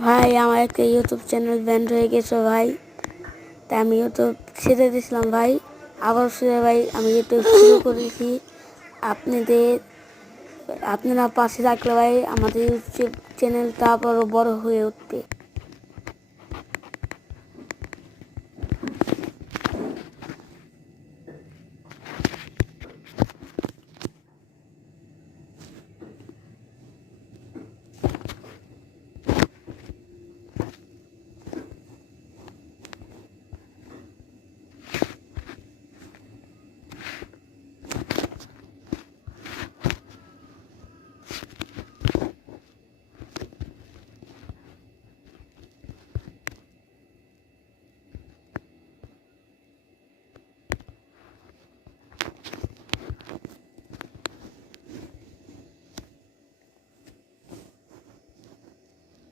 ভাই আমার একটা ইউটিউব চ্যানেল ব্যান্ড হয়ে গেছে ভাই, তাই আমি ইউটিউব ছেড়ে দিয়েছিলাম ভাই। আবার ফিরে ভাই আমি ইউটিউব শুরু করেছি। আপনাদের আপনারা পাশে থাকলে ভাই আমাদের ইউটিউব চ্যানেলটা আবারও বড় হয়ে উঠবে।